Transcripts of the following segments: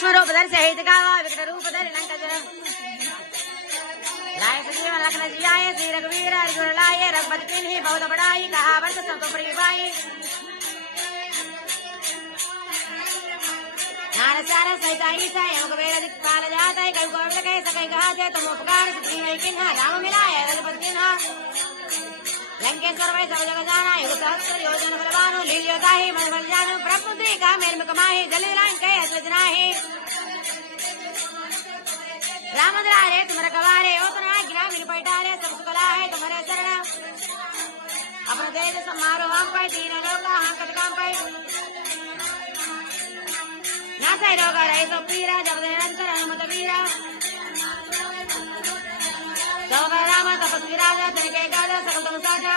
सूक्ष्म रूप धर सहित गावा विकट रूप धर लंका लाय जीवन लखन जियाए श्री रघुवीर अर्जुन लाए रघुपति किन्हीं बहुत बड़ाई कहा वर्ष सब तो प्रियवाई नार सारा सहिता ईसा योग वेद दिक्पाल जाता है कई गौर कह सकै कहा तुम उपकार सिद्धि में किन्हा राम मिलाए रघुपति किन्हा लंकेश्वर वै सब जग जाना युग सहस्त्र योजन बलवानु लील्यो ताहि मन बल जानु ब्रह्मपुत्री मेर में कमाहि जल लंके अचल जनाहि राम द्वारे तुम रखवारे हो तना गिरा मिल पैटारे सब सुकला है तुम्हारे शरण अपने तेज समारो हम पे तीन लोग हम कट काम पे ना से रोग रहे तो पीरा जब निरंतर हनुमत वीरा सब राम तपस्वी राजा तनिके गाजा सकल तुम साजा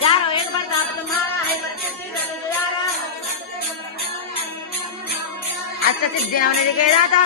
चारों एक प्रताप तुम्हारा है अष्ट सिद्धि नवनिधि के दाता